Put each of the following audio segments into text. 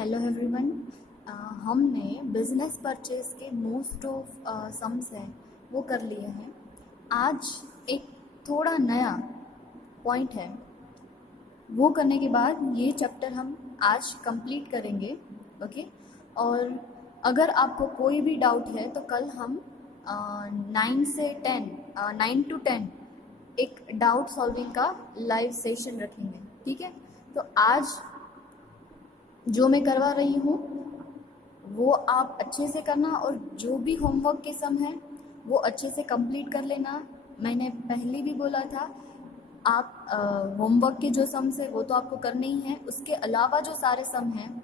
Hello everyone. हमने business purchase के most of sums हैं वो कर लिए हैं। आज एक थोड़ा नया पॉइंट है, वो करने के बाद ये चैप्टर हम आज कंप्लीट करेंगे। ओके। और अगर आपको कोई भी डाउट है तो कल हम 9 to 10 एक डाउट सॉल्विंग का लाइव सेशन रखेंगे। ठीक है। तो आज जो मैं करवा रही हूँ वो आप अच्छे से करना, और जो भी होमवर्क के सम है वो अच्छे से कंप्लीट कर लेना। मैंने पहले भी बोला था, आप होमवर्क के जो सम्स है वो तो आपको करने ही हैं, उसके अलावा जो सारे सम हैं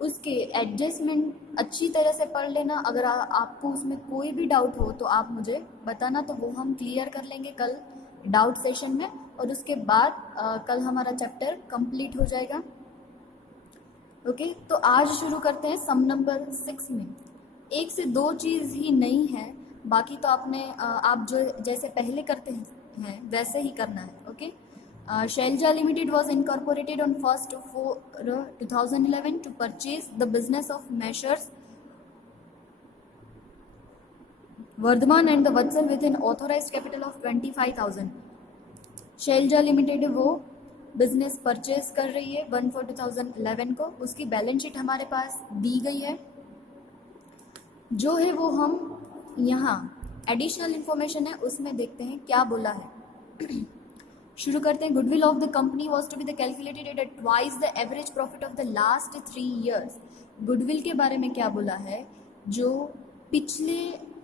उसके एडजस्टमेंट अच्छी तरह से पढ़ लेना। अगर आपको उसमें कोई भी डाउट हो तो आप मुझे बताना, तो वो हम क्लियर कर लेंगे कल डाउट सेशन में। और उसके बाद कल हमारा चैप्टर कंप्लीट हो जाएगा। ओके। तो आज शुरू करते हैं सम नंबर 6 में। 1 से 2 चीज़ ही नहीं है, बाकी तो आप जो जैसे पहले करते हैं वैसे ही करना है। Okay. Shailja limited was incorporated on 1 April 2011 to purchase the business of messrs Vardhman and the Vatsal with an authorised capital of 25,000। Shailja limited वो बिजनेस परचेज कर रही है 1/4/2011 को। उसकी बैलेंस शीट हमारे पास दी गई है, जो है वो हम यहाँ एडिशनल इंफॉर्मेशन है उसमें देखते हैं क्या बोला है। शुरू करते हैं। Goodwill of the company was to be the calculated at twice the average profit of the last 3 years। Goodwill के बारे में क्या बोला है, जो पिछले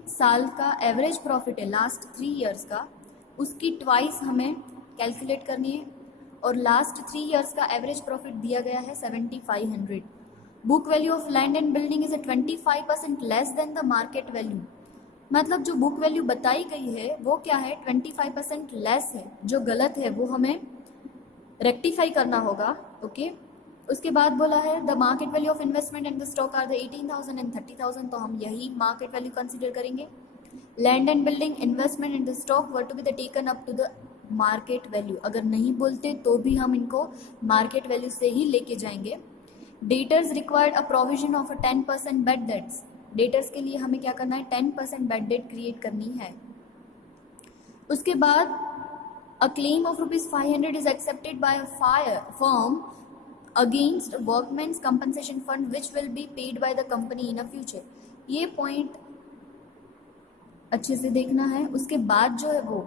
साल का एवरेज प्रॉफिट है लास्ट 3 years का, उसकी ट्वाइस हमें कैलकुलेट करनी है। और लास्ट 3 years का एवरेज प्रॉफिट दिया गया है 7500। Book value of land and building is 25% less than the market value. मतलब जो बुक वैल्यू बताई गई है वो क्या है, 25% लेस है। जो गलत है वो हमें रेक्टिफाई करना होगा। ओके। उसके बाद बोला है the market value of investment and the stock are the 18,000 and 30,000, तो हम यही मार्केट वैल्यू कंसिडर करेंगे। Land and building, investment and the stock were to be the taken up to the market value. अगर नहीं बोलते तो भी हम इनको मार्केट वैल्यू से ही लेके जाएंगे। Debtors required a provision of a 10% bad debts. Debtors के लिए हमें क्या करना है, 10% बेड डेट क्रिएट करनी है। उसके बाद a claim of ₹500 is accepted by a firm against workmen's compensation fund which will be paid by the company in a future. ये पॉइंट अच्छे से देखना है। उसके बाद जो है वो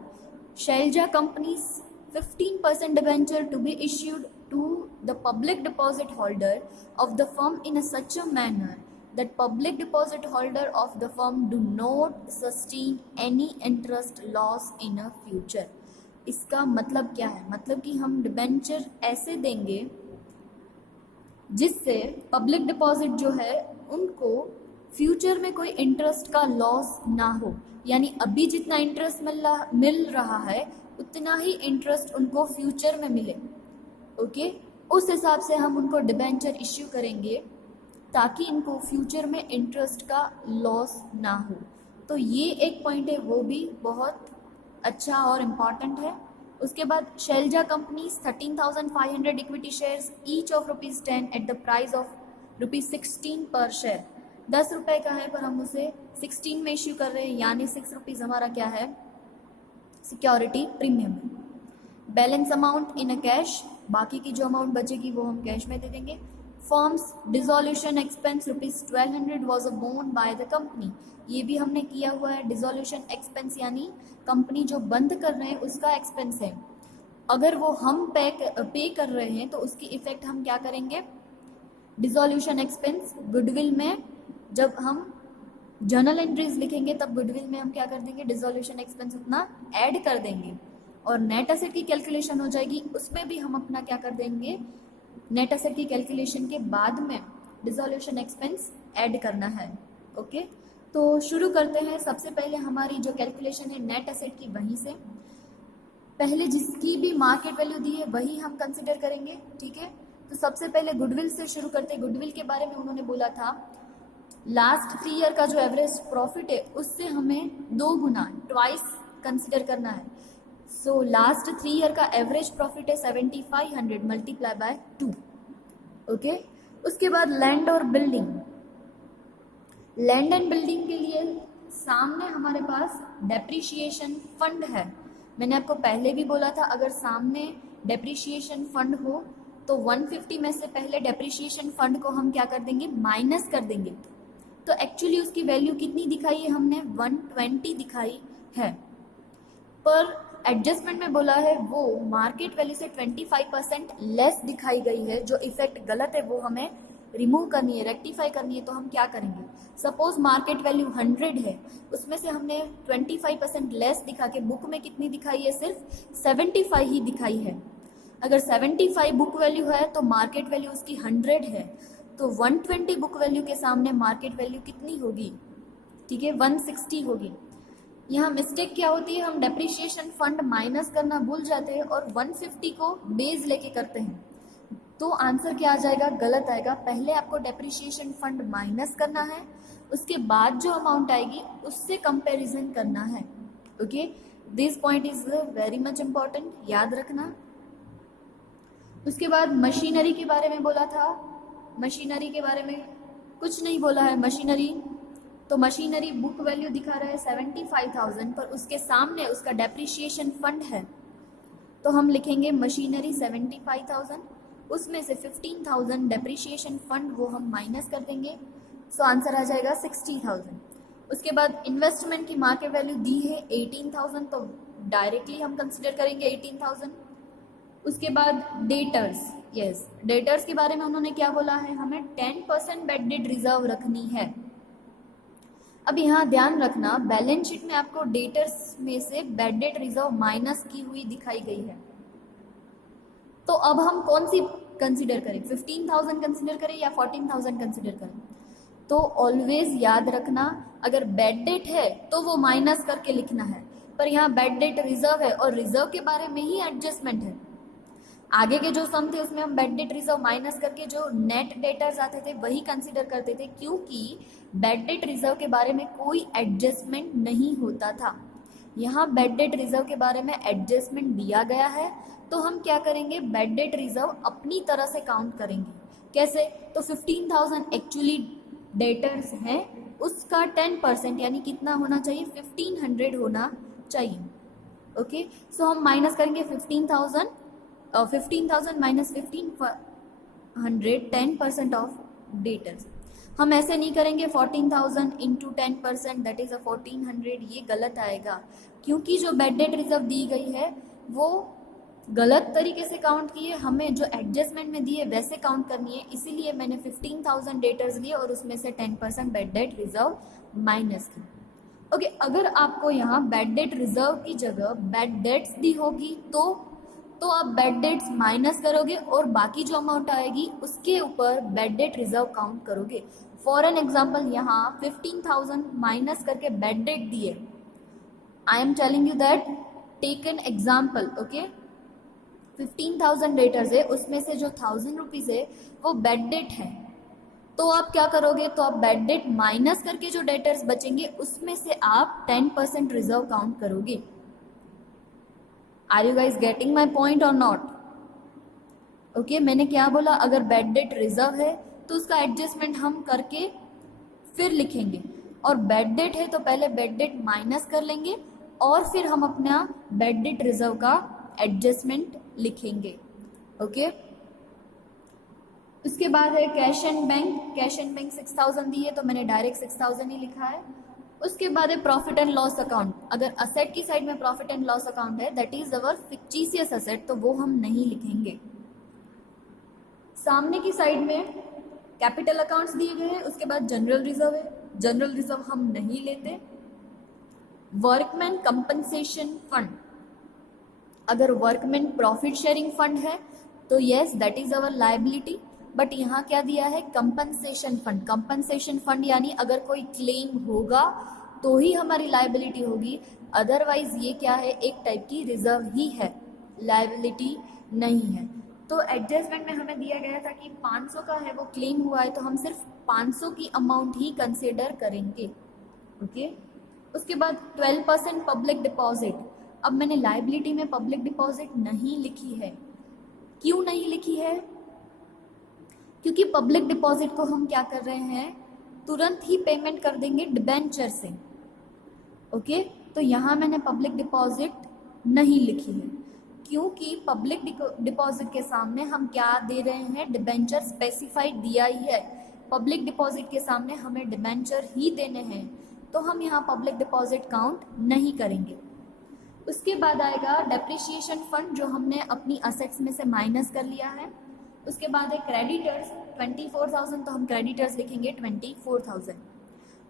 Shailaja companies 15% debenture to be issued to the public deposit holder of the firm in a such a manner that public deposit holder of the firm do not sustain any interest loss in a future। इसका मतलब क्या है, मतलब कि हम debenture ऐसे देंगे जिससे पब्लिक डिपॉजिट जो है उनको फ्यूचर में कोई इंटरेस्ट का लॉस ना हो। यानी अभी जितना इंटरेस्ट मिल रहा है उतना ही इंटरेस्ट उनको फ्यूचर में मिले। ओके। उस हिसाब से हम उनको डिबेंचर इश्यू करेंगे ताकि इनको फ्यूचर में इंटरेस्ट का लॉस ना हो। तो ये एक पॉइंट है, वो भी बहुत अच्छा और इम्पॉर्टेंट है। उसके बाद Shailja company's 13,500 equity shares each of ₹10 at the price of ₹16 per share. 10 रुपये का है पर हम उसे 16 में इश्यू कर रहे हैं, यानी 6 रुपीज़ हमारा क्या है, security premium. Balance amount in a cash, बाकी की जो अमाउंट बचेगी वो हम कैश में दे देंगे। Forms dissolution expense ₹1200 was borne by the company. ये भी हमने किया हुआ है। डिसोल्यूशन एक्सपेंस यानी कंपनी जो बंद कर रहे हैं उसका एक्सपेंस है। अगर वो हम पे कर रहे हैं तो उसकी इफेक्ट हम क्या करेंगे, डिसोल्यूशन एक्सपेंस गुडविल में जब हम जर्नल एंट्रीज लिखेंगे तब गुडविल में हम क्या कर देंगे, डिसोल्यूशन एक्सपेंस उतना ऐड कर देंगे। और नेट एसेट की कैलकुलेशन हो जाएगी, उसमें भी हम अपना क्या कर देंगे, नेट एसेट की कैलकुलेशन के बाद में डिसोल्यूशन एक्सपेंस ऐड करना है। ओके। तो शुरू करते हैं। सबसे पहले हमारी जो कैलकुलेशन है नेट एसेट की, वहीं से पहले जिसकी भी मार्केट वैल्यू दी है वही हम कंसिडर करेंगे। ठीक है। तो सबसे पहले गुडविल से शुरू करते हैं। गुडविल के बारे में उन्होंने बोला था लास्ट 3 year का जो एवरेज प्रॉफिट है उससे हमें 2 गुना ट्वाइस कंसिडर करना है। सो लास्ट 3 year का एवरेज प्रॉफिट है 7500 मल्टीप्लाई बाय 2। ओके। उसके बाद लैंड और बिल्डिंग, लैंड एंड बिल्डिंग के लिए सामने हमारे पास डेप्रिशिएशन फंड है। मैंने आपको पहले भी बोला था अगर सामने डेप्रिशिएशन फंड हो तो 150 में से पहले डेप्रिशिएशन फंड को हम क्या कर देंगे, माइनस कर देंगे। तो एक्चुअली उसकी वैल्यू कितनी दिखाई है हमने, 120 दिखाई है, पर एडजस्टमेंट में बोला है वो मार्केट वैल्यू से 25% लेस दिखाई गई है। जो इफेक्ट गलत है वो हमें रिमूव करनी है, रेक्टिफाई करनी है। तो हम क्या करेंगे, सपोज मार्केट वैल्यू 100 है, उसमें से हमने 25% लेस दिखा के बुक में कितनी दिखाई है, सिर्फ 75 ही दिखाई है। अगर 75 बुक वैल्यू है तो मार्केट वैल्यू उसकी 100 है, तो 120 बुक वैल्यू के सामने मार्केट वैल्यू कितनी होगी, ठीक है, 160 होगी। यहाँ मिस्टेक क्या होती है, हम डेप्रिशिएशन फंड माइनस करना भूल जाते हैं और 150 को बेस लेके करते हैं, तो आंसर क्या आ जाएगा, गलत आएगा। पहले आपको डेप्रिशिएशन फंड माइनस करना है, उसके बाद जो अमाउंट आएगी उससे कंपैरिजन करना है। Okay, this point is very much important, याद रखना। उसके बाद मशीनरी के बारे में बोला था, मशीनरी के बारे में कुछ नहीं बोला है। मशीनरी, तो मशीनरी बुक वैल्यू दिखा रहा है 75,000, पर उसके सामने उसका डेप्रिशिएशन फंड है, तो हम लिखेंगे मशीनरी 75,000, उसमें से 15,000 डेप्रिशिएशन फंड वो हम माइनस कर देंगे, सो आंसर आ जाएगा 60,000। उसके बाद इन्वेस्टमेंट की मार्केट वैल्यू दी है 18,000, तो डायरेक्टली हम कंसिडर करेंगे 18,000। उसके बाद डेटर्स, यस, डेटर्स के बारे में उन्होंने क्या बोला है, हमें 10% बेड डेट रिजर्व रखनी है। अब यहाँ ध्यान रखना, बैलेंस शीट में आपको डेटर्स में से बेड डेट रिजर्व माइनस की हुई दिखाई गई है, तो अब हम कौन सी कंसीडर करें, 15,000 कंसीडर करें या 14,000 कंसीडर करें। तो ऑलवेज याद रखना, अगर बेड डेट है तो वो माइनस करके लिखना है, पर यहाँ बेड डेट रिजर्व है और रिजर्व के बारे में ही एडजस्टमेंट है। आगे के जो सम थे उसमें हम बेड डेट रिजर्व माइनस करके जो नेट डेटर्स आते थे वही कंसीडर करते थे, क्योंकि बेड डेट रिजर्व के बारे में कोई एडजस्टमेंट नहीं होता था। यहाँ बेड डेट रिजर्व के बारे में एडजस्टमेंट दिया गया है, तो हम क्या करेंगे, बेड डेट रिजर्व अपनी तरह से काउंट करेंगे। कैसे, तो 15,000 एक्चुअली डेटर्स हैं, उसका 10% यानी कितना होना चाहिए, 1500 होना चाहिए। ओके, सो हम माइनस करेंगे 15,000 माइनस 1500, 10% ऑफ डेटर्स। हम ऐसे नहीं करेंगे 14,000 इंटू 10%, दैट इज 1400, ये गलत आएगा, क्योंकि जो बेड डेट रिजर्व दी गई है वो गलत तरीके से काउंट की है, हमें जो एडजस्टमेंट में दी है वैसे काउंट करनी है, इसीलिए मैंने 15,000 डेटर्स लिए और उसमें से 10% बेड डेट रिजर्व माइनस की। ओके, अगर आपको यहाँ बेड डेट रिजर्व की जगह बेड डेट्स दी होगी तो आप बेड डेट्स माइनस करोगे और बाकी जो अमाउंट आएगी उसके ऊपर बेड डेट रिजर्व काउंट करोगे। फॉर एन एग्जाम्पल, यहाँ 15,000 माइनस करके बेड डेट दिए, I am telling you that take an example. Okay, 15,000 debtors है, उसमें से जो 1,000 रुपीज है वो बेड डेट है, तो आप क्या करोगे, तो आप बेड डेट माइनस करके जो डेटर्स बचेंगे उसमें से आप 10% रिजर्व काउंट करोगे। Are you guys getting my point और नॉट? ओके, मैंने क्या बोला, अगर बेड डेट रिजर्व है तो उसका एडजस्टमेंट हम करके फिर लिखेंगे, और बेड डेट है तो पहले बेड डेट माइनस कर लेंगे और फिर हम अपना बेड डेट रिजर्व का एडजस्टमेंट लिखेंगे। ओके, उसके बाद है cash and bank. Cash and bank 6,000 दी है तो मैंने डायरेक्ट 6,000 ही लिखा है। उसके बाद है प्रॉफिट एंड लॉस अकाउंट। अगर असेट की साइड में प्रॉफिट एंड लॉस अकाउंट है, that is our fictitious asset, तो वो हम नहीं लिखेंगे। सामने की साइड में कैपिटल अकाउंट्स दिए गए हैं, उसके बाद जनरल रिजर्व है, जनरल रिजर्व हम नहीं लेते। वर्कमैन कंपनसेशन फंड, अगर वर्कमैन प्रॉफिट शेयरिंग फंड है तो yes that is our liability, but यहाँ क्या दिया है, कंपनसेशन फंड। कंपनसेशन फंड यानी अगर कोई क्लेम होगा तो ही हमारी लायबिलिटी होगी, अदरवाइज ये क्या है, एक टाइप की रिजर्व ही है, लायबिलिटी नहीं है। तो एडजस्टमेंट में हमें दिया गया था कि 500 का है वो क्लेम हुआ है, तो हम सिर्फ 500 की अमाउंट ही कंसिडर करेंगे। ओके, उसके बाद 12% पब्लिक डिपॉजिट। अब मैंने लायबिलिटी में पब्लिक डिपॉजिट नहीं लिखी है, क्यों नहीं लिखी है, क्योंकि पब्लिक डिपॉजिट को हम क्या कर रहे हैं, तुरंत ही पेमेंट कर देंगे डिबेंचर से। ओके, तो यहाँ मैंने पब्लिक डिपॉजिट नहीं लिखी है, क्योंकि पब्लिक डिपॉजिट के सामने हम क्या दे रहे हैं, डिबेंचर स्पेसिफाइड दिया ही है। पब्लिक डिपॉजिट के सामने हमें डिबेंचर ही देने हैं, तो हम यहाँ पब्लिक डिपॉजिट काउंट नहीं करेंगे। उसके बाद आएगा डेप्रिसिएशन फंड, जो हमने अपनी असेट्स में से माइनस कर लिया है। उसके बाद है क्रेडिटर्स 24,000, तो हम क्रेडिटर्स लिखेंगे 24,000।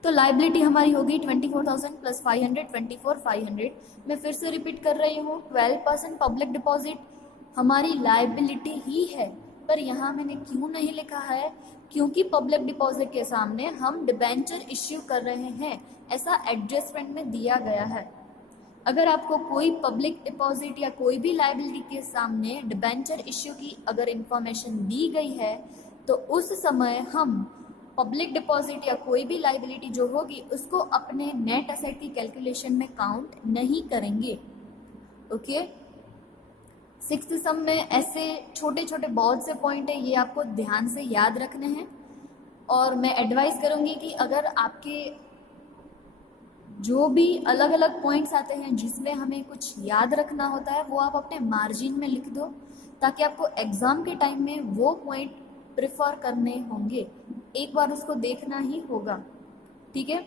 तो लाइबिलिटी हमारी होगी 24,000 प्लस 500, 24,500। मैं फिर से रिपीट कर रही हूँ, 12% पब्लिक डिपॉजिट हमारी लाइबिलिटी ही है, पर यहाँ मैंने क्यों नहीं लिखा है, क्योंकि पब्लिक डिपॉजिट के सामने हम डिबेंचर इश्यू कर रहे हैं, ऐसा एडजस्टमेंट में दिया गया है। अगर आपको कोई पब्लिक डिपॉजिट या कोई भी लाइबिलिटी के सामने डिबेंचर इश्यू की अगर इंफॉर्मेशन दी गई है, तो उस समय हम पब्लिक डिपॉजिट या कोई भी लाइबिलिटी जो होगी उसको अपने नेट एसेट की कैलकुलेशन में काउंट नहीं करेंगे। ओके, सिक्स्थ सम में ऐसे छोटे छोटे बहुत से पॉइंट है, ये आपको ध्यान से याद रखने हैं। और मैं एडवाइस करूँगी कि अगर आपके जो भी अलग अलग पॉइंट्स आते हैं जिसमें हमें कुछ याद रखना होता है, वो आप अपने मार्जिन में लिख दो, ताकि आपको एग्ज़ाम के टाइम में वो पॉइंट प्रेफर करने होंगे, एक बार उसको देखना ही होगा। ठीक है,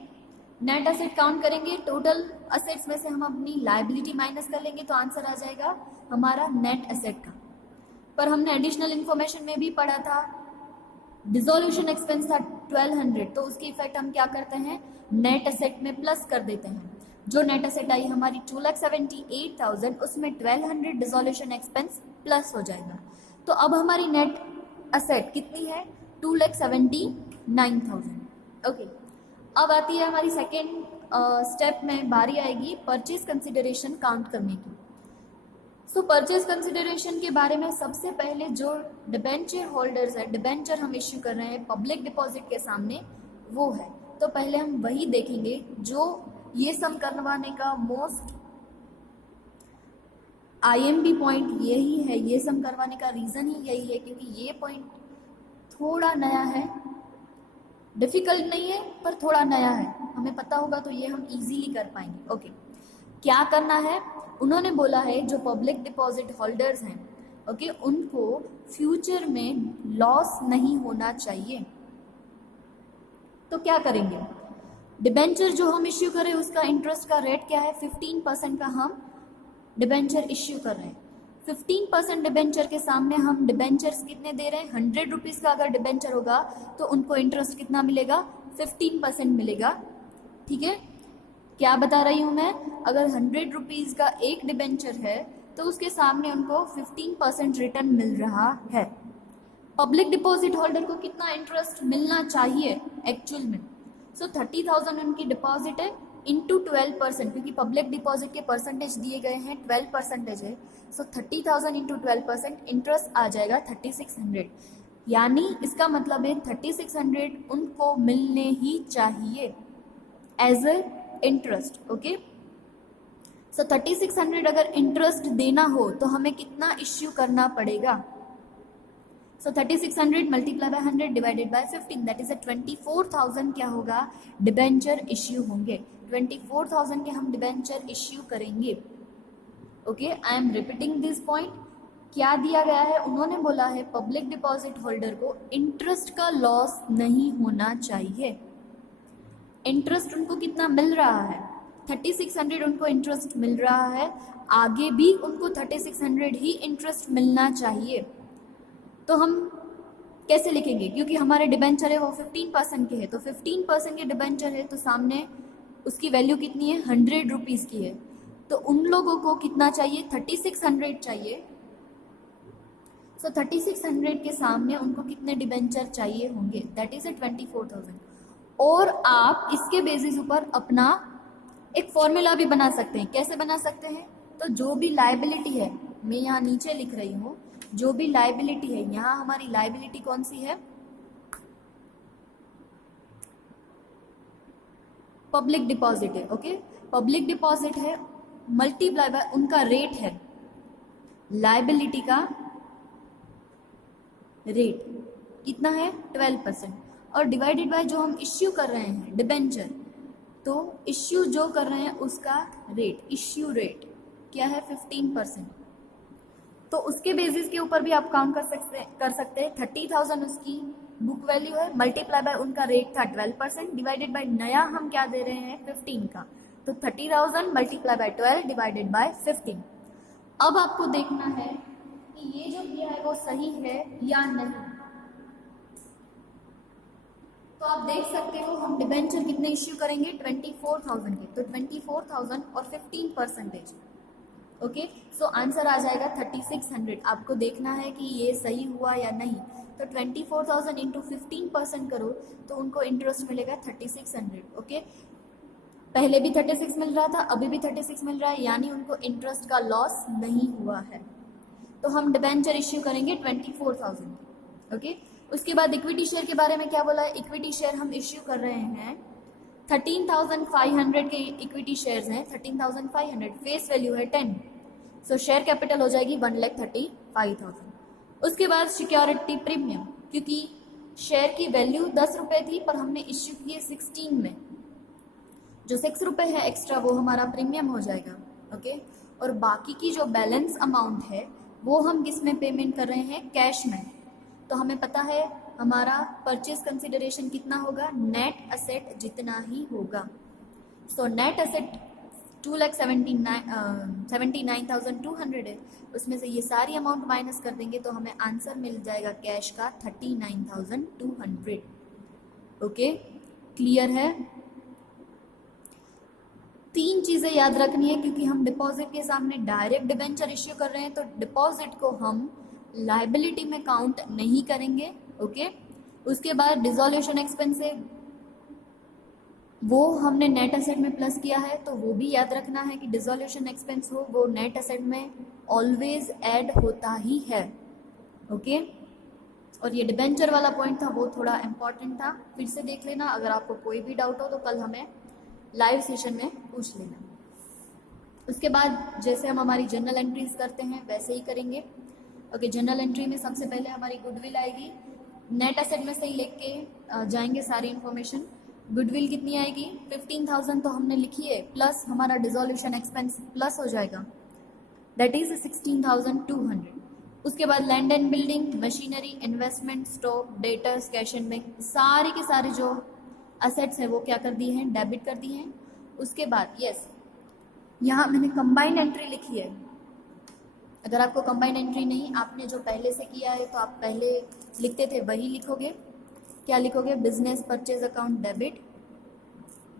नेट एसेट काउंट करेंगे, टोटल असेट्स में से हम अपनी लाइबिलिटी माइनस कर लेंगे, तो आंसर आ जाएगा हमारा नेट एसेट का। पर हमने एडिशनल इंफॉर्मेशन में भी पढ़ा था, डिसोल्यूशन एक्सपेंस था 1200, तो उसकी इफेक्ट हम क्या करते हैं, नेट एसेट में प्लस कर देते हैं। जो नेट एसेट आई हमारी 2,78,000, उसमें 1200 डिसोल्यूशन एक्सपेंस प्लस हो जाएगा। तो अब हमारी नेट एसेट कितनी है, 2,79,000। ओके, अब आती है हमारी सेकेंड स्टेप में बारी आएगी परचेज कंसिडरेशन काउंट करने की। सो परचेज कंसिडरेशन के बारे में सबसे पहले जो डिबेंचर होल्डर्स है, डिबेंचर हम इश्यू कर रहे हैं पब्लिक डिपॉजिट के सामने, वो है। तो पहले हम वही देखेंगे, जो ये सम करवाने का मोस्ट IMP पॉइंट यही है, ये सम करवाने का रीज़न ही यही है, क्योंकि ये पॉइंट थोड़ा नया है, डिफिकल्ट नहीं है पर थोड़ा नया है। हमें पता होगा तो ये हम इजीली कर पाएंगे। ओके, क्या करना है, उन्होंने बोला है जो पब्लिक डिपॉजिट होल्डर्स हैं, ओके, उनको फ्यूचर में लॉस नहीं होना चाहिए। तो क्या करेंगे, डिबेंचर जो हम इश्यू करें उसका इंटरेस्ट का रेट क्या है, 15% का हम डिबेंचर इश्यू कर रहे हैं। 15% डिबेंचर के सामने हम डिबेंचर्स कितने दे रहे हैं, 100 रुपीज़ का अगर डिबेंचर होगा तो उनको इंटरेस्ट कितना मिलेगा, 15% मिलेगा। ठीक है, क्या बता रही हूँ मैं, अगर 100 रुपीज़ का एक डिबेंचर है तो उसके सामने उनको 15% रिटर्न मिल रहा है। पब्लिक डिपॉजिट होल्डर को कितना इंटरेस्ट मिलना चाहिए एक्चुअल में, सो 30,000 उनकी डिपॉजिट है इंटू 12%, क्योंकि पब्लिक डिपॉजिट के परसेंटेज दिए गए हैं 12% है, सो 30,000 इंटू 12% इंटरेस्ट आ जाएगा 3,600। यानी इसका मतलब है 3,600 उनको मिलने ही चाहिए एज ए इंटरेस्ट। ओके, सो 3,600 अगर इंटरेस्ट देना हो तो हमें कितना इश्यू करना पड़ेगा, सो 3,600 multiply by 100 divided by 15, that is 24,000 क्या होगा, डिबेंचर इश्यू होंगे। 24,000 के हम डिबेंचर इश्यू करेंगे। Okay, I am repeating this point. क्या दिया गया है, उन्होंने बोला है पब्लिक डिपॉजिट होल्डर को इंटरेस्ट का लॉस नहीं होना चाहिए। इंटरेस्ट उनको कितना मिल रहा है, 3,600 उनको इंटरेस्ट मिल रहा है, आगे भी उनको 3,600 ही इंटरेस्ट मिलना चाहिए। तो हम कैसे लिखेंगे, क्योंकि हमारे डिबेंचर है वो 15% के है, तो 15% के डिबेंचर है तो सामने उसकी वैल्यू कितनी है, 100 रुपीज़ की है, तो उन लोगों को कितना चाहिए, 3,600 चाहिए। सो 3,600 के सामने उनको कितने डिबेंचर चाहिए होंगे, दैट इज 24,000। और आप इसके बेसिस ऊपर अपना एक फॉर्मूला भी बना सकते हैं। कैसे बना सकते हैं, तो जो भी लाइबिलिटी है, मैं यहाँ नीचे लिख रही हूँ, जो भी लाइबिलिटी है, यहाँ हमारी लाइबिलिटी कौन सी है, पब्लिक डिपॉजिट है। ओके, पब्लिक डिपॉजिट है मल्टीप्लाई बाय उनका रेट है, लाइबिलिटी का रेट। कितना है 12%, और डिवाइडेड बाय जो हम इश्यू कर रहे हैं डिबेंचर, तो इश्यू जो कर रहे हैं उसका रेट, इश्यू रेट क्या है 15%। तो उसके बेसिस के ऊपर भी आप काउंट कर सकते हैं। 30,000 उसकी बुक वैल्यू है, मल्टीप्लाई बाय उनका रेट था 12%, डिवाइडेड बाय नया हम क्या दे रहे हैं 15 का, तो 30,000 मल्टीप्लाई बाय 12 डिवाइडेड बाय 15। अब आपको देखना है कि ये जो दिया है वो सही है या नहीं। तो आप देख सकते हो हम डिबेंचर कितने इश्यू करेंगे 24,000 के, तो 24,000 और 15%, ओके। सो आंसर आ जाएगा 3600। आपको देखना है कि ये सही हुआ या नहीं। तो 24,000 इंटू 15% करो तो उनको इंटरेस्ट मिलेगा 3600, ओके। पहले भी 36 मिल रहा था, अभी भी 36 मिल रहा है, यानी उनको इंटरेस्ट का लॉस नहीं हुआ है। तो हम डिबेंचर इश्यू करेंगे 24,000, ओके। उसके बाद इक्विटी शेयर के बारे में क्या बोला है, इक्विटी शेयर हम इश्यू कर रहे हैं 13,500 के इक्विटी शेयर्स हैं, 13,500, फेस वैल्यू है 10, सो शेयर कैपिटल हो जाएगी 1,35,000। उसके बाद सिक्योरिटी प्रीमियम, क्योंकि शेयर की वैल्यू 10 रुपये थी पर हमने इश्यू किए 16 में, जो 6 रुपये है एक्स्ट्रा वो हमारा प्रीमियम हो जाएगा, ओके। और बाकी की जो बैलेंस अमाउंट है वो हम किस में पेमेंट कर रहे हैं, कैश में। तो हमें पता है हमारा परचेज कंसिडरेशन कितना होगा, नेट असेट जितना ही होगा। सो नेट असेट 2,79,200 है, उसमें से ये सारी अमाउंट माइनस कर देंगे तो हमें आंसर मिल जाएगा कैश का 39,200, ओके। क्लियर है। 3 चीज़ें याद रखनी है, क्योंकि हम डिपॉजिट के सामने डायरेक्ट डिबेंचर इश्यू कर रहे हैं तो डिपॉजिट को हम लाइबिलिटी में काउंट नहीं करेंगे, ओके। उसके बाद डिसोल्यूशन एक्सपेंस है वो हमने नेट एसेट में प्लस किया है, तो वो भी याद रखना है कि डिसोल्यूशन एक्सपेंस हो वो नेट एसेट में ऑलवेज ऐड होता ही है, ओके। और ये डिबेंचर वाला पॉइंट था वो थोड़ा इंपॉर्टेंट था, फिर से देख लेना। अगर आपको कोई भी डाउट हो तो कल हमें लाइव सेशन में पूछ लेना। उसके बाद जैसे हम हमारी जर्नल एंट्रीज करते हैं वैसे ही करेंगे, ओके। जर्नल एंट्री में सबसे पहले हमारी गुडविल आएगी, नेट एसेट में से ही लेके जाएंगे सारी इन्फॉर्मेशन। गुडविल कितनी आएगी 15,000 तो हमने लिखी है, प्लस हमारा डिसोल्यूशन एक्सपेंस प्लस हो जाएगा, दैट इज 16,200। उसके बाद land and building, machinery, investment, stock, debtors, cash and bank, सारी के सारे जो असेट्स है वो क्या कर दिए हैं, डेबिट कर दिए हैं। उसके बाद यस यहाँ मैंने कंबाइंड एंट्री लिखी है। अगर आपको कंबाइंड एंट्री नहीं आपने जो पहले से किया है तो आप पहले लिखते थे वही लिखोगे। क्या लिखोगे, business purchase account debit,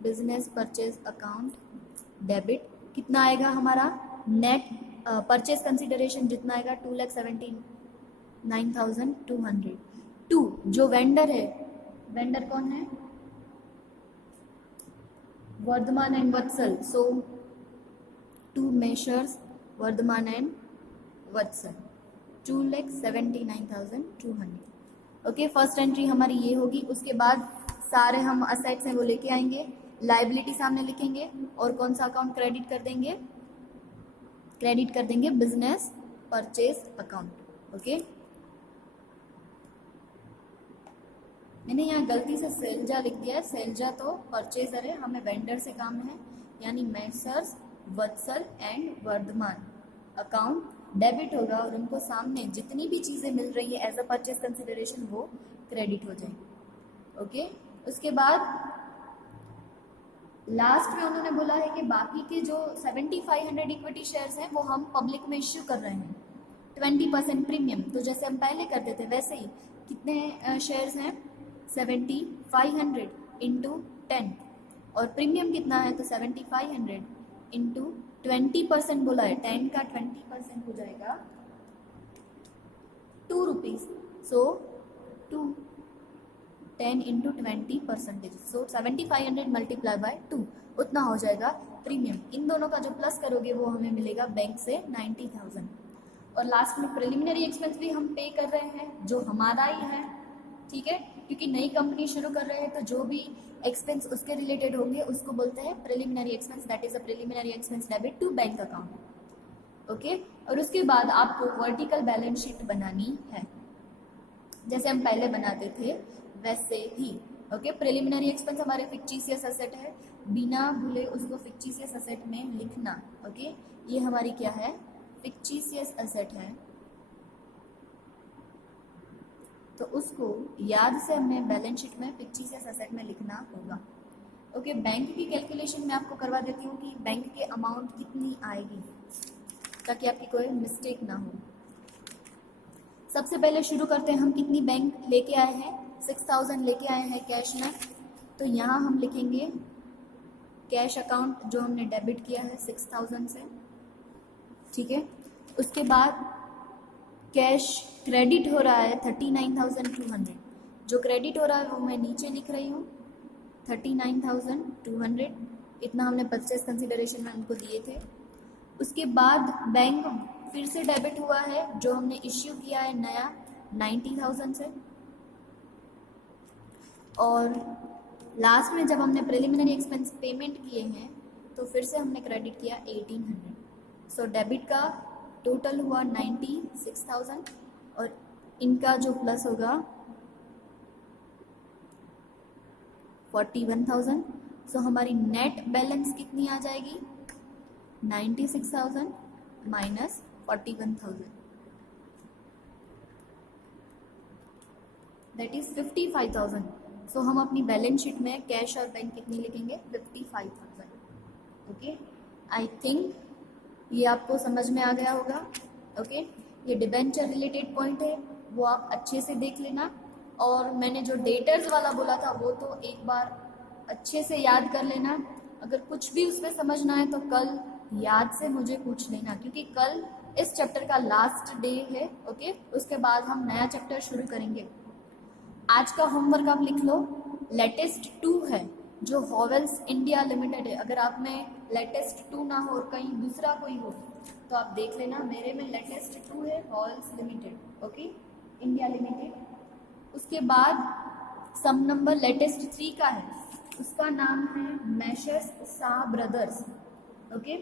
business purchase account debit, कितना आएगा हमारा नेट परचेज कंसिडरेशन जितना आएगा 2,79,200। टू जो वेंडर है, वेंडर कौन है, Vardhman and Vatsal, so to messrs Vardhman and Vatsal 2,79,200, okay. First entry हमारी ये होगी। उसके बाद सारे हम असेट्स हैं वो लेके आएंगे, लाइबिलिटी सामने लिखेंगे और कौन सा अकाउंट क्रेडिट कर देंगे, क्रेडिट कर देंगे बिजनेस परचेज अकाउंट, ओके। मैंने यहाँ गलती से सेल्जा लिख दिया है, सेल्जा तो परचेजर है, हमें वेंडर से काम है, यानी messrs Vatsal and Vardhman account debit होगा और उनको सामने जितनी भी चीज़ें मिल रही है एज अ परचेज कंसिडरेशन वो क्रेडिट हो जाएंगे, ओके। उसके बाद लास्ट में उन्होंने बोला है कि बाकी के जो 7,500 इक्विटी शेयर्स हैं वो हम पब्लिक में इश्यू कर रहे हैं 20% प्रीमियम। तो जैसे हम पहले करते थे वैसे ही कितने शेयर्स हैं 7,500 इंटू 10 और प्रीमियम कितना है तो 7,500 इंटू 20% बोला है, 10 का 20% हो जाएगा 2 rupees, so 2 10 into 20%, so 7,500 multiply by 2 उतना हो जाएगा प्रीमियम। इन दोनों का जो प्लस करोगे वो हमें मिलेगा बैंक से 90,000। और लास्ट में प्रिलिमिनरी एक्सपेंस भी हम पे कर रहे हैं जो हमारा ही है, ठीक है, क्योंकि नई कंपनी शुरू कर रहे हैं तो जो भी एक्सपेंस उसके रिलेटेड होंगे उसको बोलते हैं preliminary expense, that is a preliminary expense debit to bank account, okay. और उसके बाद आपको वर्टिकल बैलेंस शीट बनानी है। जैसे हम पहले बनाते थे वैसे ही। ओके, प्रिलिमिनरी एक्सपेंस हमारे फिक्टिशियस एसेट है, बिना भूले उसको फिक्टिशियस एसेट में लिखना। ओके, ये हमारी क्या है, फिक्टिशियस एसेट है, तो उसको याद से हमें बैलेंस शीट में फिक्टिशियस एसेट में लिखना होगा। ओके, बैंक की कैलकुलेशन मैं आपको करवा देती हूँ कि बैंक के अमाउंट कितनी आएगी, ताकि आपकी कोई मिस्टेक ना हो। सबसे पहले शुरू करते हैं, हम कितनी बैंक लेके आए हैं, 6000 लेके आए हैं कैश में, तो यहाँ हम लिखेंगे कैश अकाउंट जो हमने डेबिट किया है 6000 से, ठीक है। उसके बाद कैश क्रेडिट हो रहा है 39,200, जो क्रेडिट हो रहा है वो मैं नीचे लिख रही हूँ 39,200, इतना हमने परचेस कंसिडरेशन में उनको दिए थे। उसके बाद बैंक फिर से डेबिट हुआ है, जो हमने इश्यू किया है नया 90,000 से, और लास्ट में जब हमने प्रिलिमिनरी एक्सपेंस पेमेंट किए हैं तो फिर से हमने क्रेडिट किया 1800। सो डेबिट का टोटल हुआ 96,000 और इनका जो प्लस होगा 41,000। सो हमारी नेट बैलेंस कितनी आ जाएगी, 96,000 माइनस 41,000, दैट इज 55,000। सो हम अपनी बैलेंस शीट में कैश और बैंक कितनी लिखेंगे, 55,000। ओके, आई थिंक ये आपको समझ में आ गया होगा। ओके, ये डिबेंचर रिलेटेड पॉइंट है, वो आप अच्छे से देख लेना, और मैंने जो डेटर्स वाला बोला था वो तो एक बार अच्छे से याद कर लेना। अगर कुछ भी उसमें समझना है तो कल याद से मुझे पूछ लेना, क्योंकि कल इस चैप्टर का लास्ट डे है। ओके, उसके बाद हम नया चैप्टर शुरू करेंगे। आज का होमवर्क आप लिख लो, लेटेस्ट 2 है जो हॉवेल्स इंडिया लिमिटेड है। अगर आप में लेटेस्ट 2 ना हो और कहीं दूसरा कोई हो तो आप देख लेना, मेरे में लेटेस्ट 2 है Havells limited, okay, India limited. उसके बाद सम नंबर लेटेस्ट 3 का है, उसका नाम है messrs Shah brothers. Okay,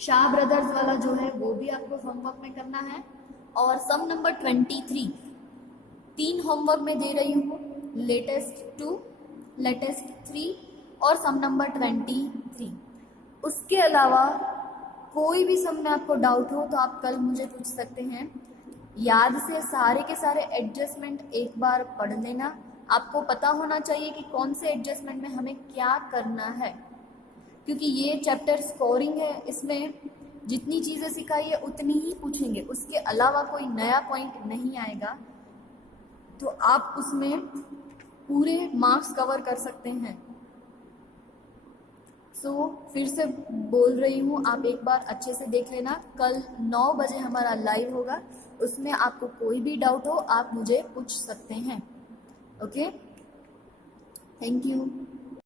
Shah brothers वाला जो है वो भी आपको होमवर्क में करना है। और सम नंबर 23 3 होमवर्क में दे रही हूँ, लेटेस्ट 2, लेटेस्ट 3 और सम नंबर 23। उसके अलावा कोई भी सम में आपको डाउट हो तो आप कल मुझे पूछ सकते हैं। याद से सारे के सारे एडजस्टमेंट एक बार पढ़ लेना, आपको पता होना चाहिए कि कौन से एडजस्टमेंट में हमें क्या करना है, क्योंकि ये चैप्टर स्कोरिंग है, इसमें जितनी चीज़ें सिखाई है उतनी ही पूछेंगे, उसके अलावा कोई नया पॉइंट नहीं आएगा, तो आप उसमें पूरे मार्क्स कवर कर सकते हैं। सो फिर से बोल रही हूँ, आप एक बार अच्छे से देख लेना। कल 9 बजे हमारा लाइव होगा, उसमें आपको कोई भी डाउट हो आप मुझे पूछ सकते हैं। Okay, thank you.